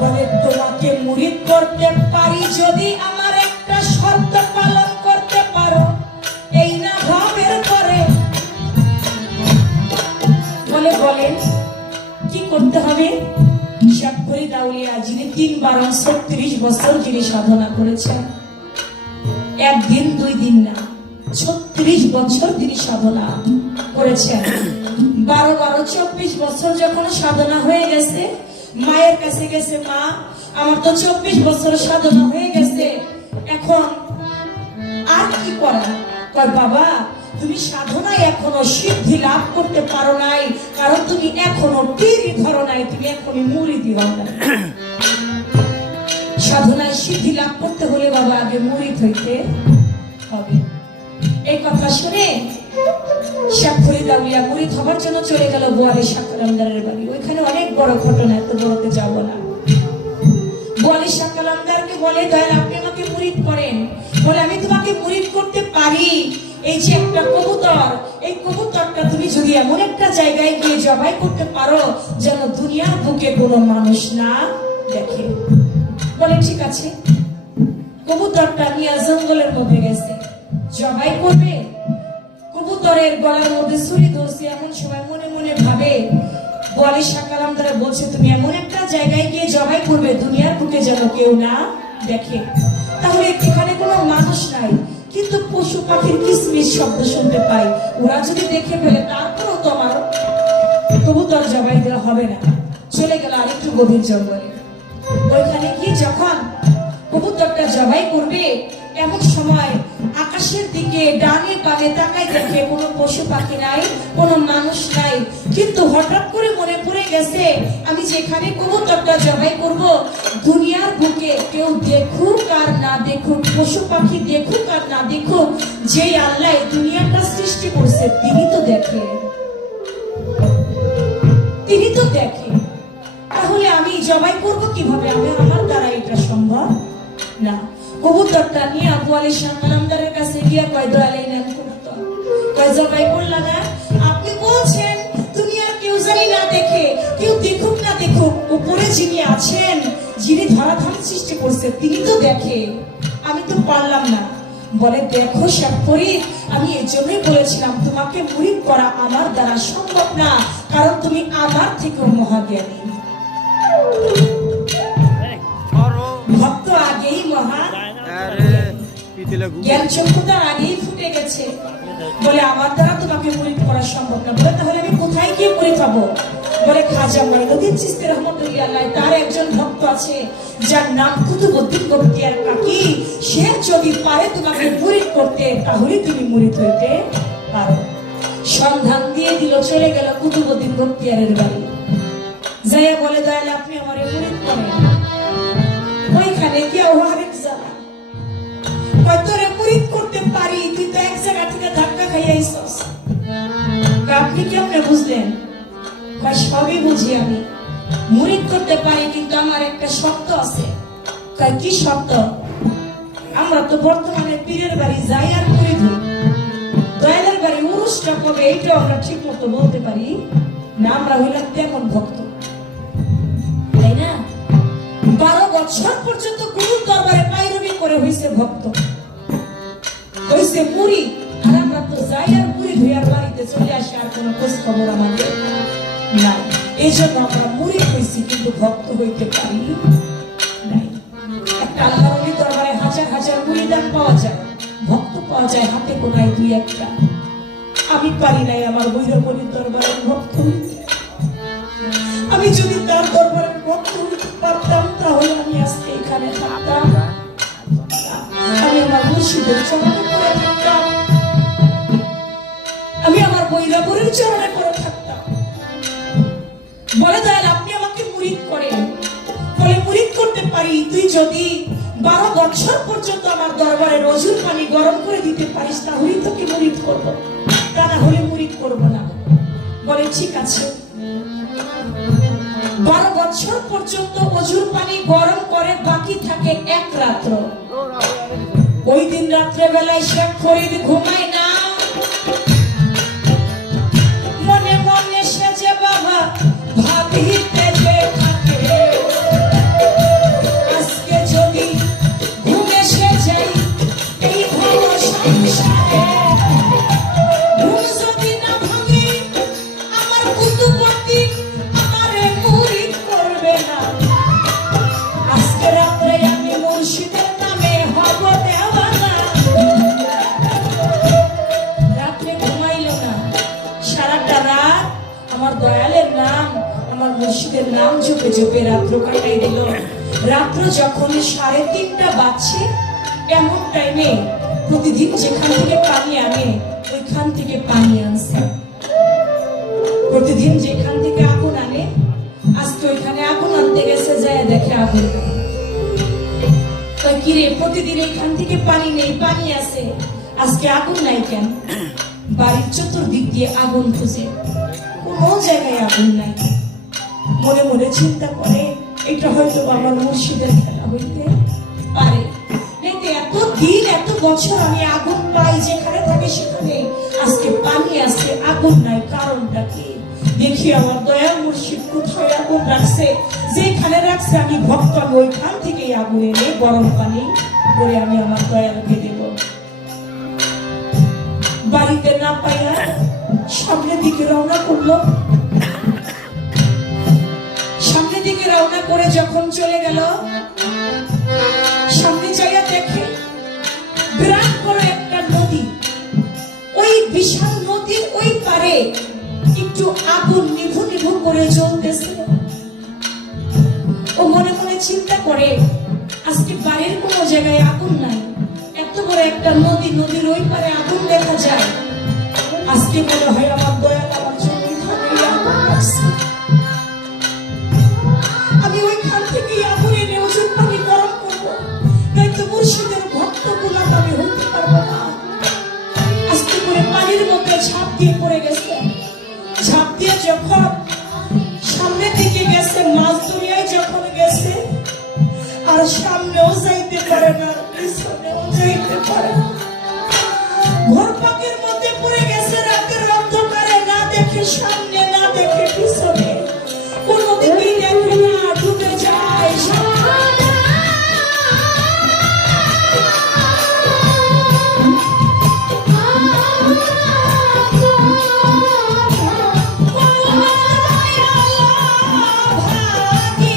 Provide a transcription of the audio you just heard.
বলে তোমাকে মুরিদ করতে পারি যদি আমার একটা শর্ত পালন করতে পারো, এই না ভাবের করে। বলে বলেন কি করতে হবে? শেখ ফরিদ আউলিয়া যিনি 3 বার 36 বছর যিনি সাধনা করেছেন, একদিন 2 দিন না, 36 বছর তিনি সাধনা করেছেন। 12 24 বছর যখন সাধনা হয়ে গেছে, মায়ের কাছে গেছে, মা আমার তো 24 বছর সাধনা হয়ে গেছে, এখন আর কি করা? কয় বাবা তুমি সাধনায় এখনো সিদ্ধি লাভ করতে পারো নাই, কারণ তুমি এখনো পীরি ধরো নাই, তুমি এখনই মুরিদি হও নাই। সাধনায় সিদ্ধি লাভ করতে হলে বাবা আগে মুরিদ হইতে হবে। এই কথা শুনে শেখ ফরিদ আউলিয়া মুরিদ হবার জন্য চলে গেল বোয়ালি শাহ কালামদারের বাড়ি। ওইখানে অনেক বড় ঘটনা, এত বড়তে যাব না। বোয়ালি শাহ কালামদারকে বলে, দয়াল আপনি আমাকে মুরিদ করেন। বলে আমি তোমাকে মুরিদ করতে পারি, এই যে একটা কবুতর, এই কবুতরটা তুমি যদি এমন একটা জায়গায় গিয়ে জবাই করতে পারো যেন দুনিয়ার বুকে কোনো মানুষ না দেখে। বলে ঠিক আছে। কবুতরটা নিয়ে জঙ্গলের মধ্যে গেছে, জবাই করবে। কবুতরের গলার মধ্যে ছুরি ধরছে, এমন সময় মনে মনে ভাবে, বোয়ালি শাহ কালামদার বলছে তুমি এমন একটা জায়গায় গিয়ে জবাই করবে দুনিয়ার বুকে যেন কেউ না দেখে। তাহলে এখানে কোনো মানুষ নাই, কিন্তু পশু পাখির কিসমিস শব্দ শুনতে পাই, ওরা যদি দেখে ফেলে তারপরও তো আমার কবুতর জবাই দেওয়া হবে না। চলে গেল আরেকটু গভীর জঙ্গলে। ওইখানে গিয়ে যখন কবুতরটা জবাই করবে, এমন সময় আকাশের দিকে ডানে বামে তাকায় দেখে কোনো পশু পাখি নাই, কোনো মানুষ নাই। কিন্তু হঠাৎ করে মনে পড়ে গেছে, আমি যেখানে কবুতরটা জবাই করব দুনিয়ার বুকে কেউ দেখুক আর না দেখুক, পশু পাখি দেখুক আর না দেখুক, যে আল্লাহ দুনিয়াটা সৃষ্টি করছে তিনি তো দেখে, তিনি তো দেখে। তাহলে আমি জবাই করব কিভাবে? আমার দ্বারা এটা সম্ভব না। কবুতরটা নিয়ে বোয়ালি শাহ কালামদারের কাছে গিয়া কয়, দয়াল এই নেন কবুতর। কয় জবাই করলা না? আপনি বলছেন দুনিয়ার কেউ জানি না দেখে, কেউ দেখুক না দেখুক, উপরে যিনি আছেন, যিনি ধরাধাম সৃষ্টি করছে তিনি তো দেখে, আমি তো পারলাম না। বলে দেখো শেখ ফরিদ, আমি এই জন্যই বলেছিলাম তোমাকে মুরিদ করা আমার দ্বারা সম্ভব না, কারণ তুমি আমার থেকেও মহাজ্ঞানী। ভক্ত আগেই মহা জ্ঞান চক্ষুটা আগেই ফুটে গেছে। বলে আমার দ্বারা তোমাকে মুরিদ করা সম্ভব না। বলে তাহলে আমি কোথায় গিয়ে মুরিদ হবো? বলে খাজা মঈনুদ্দিন চিশতি রহমাতুল্লাহি আলাইহি, তার একজন ভক্ত আছে যার নাম কুতুবউদ্দিন বখতিয়ার কাকি, সে যদি পারে তোমাকে মুরিদ করতে তাহলে তুমি মুরিদ হইতে পারো। সন্ধান দিয়ে দিল, চলে গেল কুতুবউদ্দিন বখতিয়ারের বাড়ি। যাইয়া বলে দয়াল আপনি আমারে মুরিদ করেন। ওইখানে গিয়ে আরেক জানা তোরে মুরিদ করতে পারি, তুই তো এক জায়গা থেকে ধাক্কা খাইয়া আইছস। আপনি কেমনে বুঝলেন? সবই বুঝি, আমি মুরিদ করতে পারি, কিন্তু আমার একটা শর্ত আছে। কি শর্ত? আমরা তো বর্তমানে পীরের বাড়ি যাই আর মুরিদ হই, দয়ালের বাড়ি উরুসটা কবে এইটা আমরা ঠিক মতো বলতে পারি না। আমরা হইলাম তেমন ভক্ত, তাই না? 12 বছর পর্যন্ত গুরুর দরবারে পায়রবি করে হইছে ভক্ত, হইছে মুরিদ। আর আমরা তো যাই আর মুরিদ হইয়ার বাড়িতে চলে আসি, আর কোনো খোঁজ খবর আমাদের নাই। এই জন্য আমরা মুরিদ হইছি, কিন্তু ভক্ত হইতে পারি নাই। একটা আল্লাহর ওলির দরবারে হাজার হাজার মুরিদান পাওয়া যায়, ভক্ত পাওয়া যায় হাতে গোনায় 2-1টা। আমি পারি নাই আমার ভৈরব ওলির দরবারে ভক্ত হইতে। আমি যদি তার দরবারে ভক্ত হইতে পারতাম তাহলে আমি আজকে এখানে থাকতাম, আমি আমার মুর্শিদের চরণে পড়ে থাকতাম, আমি আমার ভৈরবের চরণে পড়ে থাকতাম। বলে দয়াল আপনি আমাকে মুরিদ করেন। বলে মুরিদ করতে পারি, তুই যদি 12 বছর পর্যন্ত আমার দরবারে রজুর পানি গরম করে দিতে পারিস তাহলেই তোকে মুরিদ করব, তা না হলে মুরিদ করব না। বলে ঠিক আছে। 12 বছর পর্যন্ত অজুর পানি গরম করে বাকি থাকে 1 রাত্র। ওই দিন রাত্রে বেলায় শেখ ফরিদ ঘুমায় না, মনে মনে সেজে বাবা ভাবিতে যে থাকে। জপে রাত্র কাটাই দিল। রাত্র যখন 3:30 বাজছে, এমন টাইমে প্রতিদিন যেখান থেকে পানি আনে ওইখান থেকে পানি আনছে। প্রতিদিন যেখান থেকে আগুন আনে, আজকে ওইখানে আগুন আনতে গেছে, যায় দেখে আগুন। কিরে, প্রতিদিন এখান থেকে পানি নেই, পানি আছে, আজকে আগুন নাই কেন? বাড়ির চতুর্দিক দিয়ে আগুন খুঁজে, কোনো জায়গায় আগুন নাই। মনে মনে চিন্তা করে, এটা হয়তো আমার মুর্শিদের খেলা হইতে পারে। এত দিন এত বছর আমি আগুন পাই, যেখানে থাকে সেখানে, আজকে পানি আছে, আগুন নাই, কারণটা কি? দেখি আমার দয়াল মুর্শিদ কোথায় আগুন রাখছে, যেখানে রাখছে আমি ভক্ত, আমি ওইখান থেকে আগুন এনে গরম পানি করে আমি আমার দয়ালকে দেব। বাড়িতে না পাইয়া সামনের দিকে রওনা করলো। সামনের দিকে রওনা করে যখন চলে গেল, সামনে যাইয়া দেখে বিরাট বড় একটা নদী। ওই বিশাল নদীর ওই পারে একটু আগুন নিভু নিভু করে জ্বলতেছে। ও মনে মনে চিন্তা করে, আজকে বাড়ির কোনো জায়গায় আগুন নাই, এত বড় একটা নদী, নদীর ওই পারে আগুন দেখা যায়, আজকে মনে হয় আমার দয়াল আমার জন্য এখানেই আগুন রাখছে। আমি ওইখান থেকে আগুন এনে ওজন পানি গরম করবো, নয়তো মুর্শিদের ভক্ত গুলাম আমি হতে পারবো না। আজকে করে পানির মধ্যে ঝাঁপ দিয়ে পড়ে গেছে। ঝাঁপ দিয়ে যখন সামনের দিকে গেছে, মাছ দরিয়ায় যখন গেছে, আর সামনেও যাইতে পারে না, পিছনেও যাইতে পারে না। ঘর পাকের মধ্যে পড়ে গেছে, রাতের অন্ধকারে না দেখে সামনে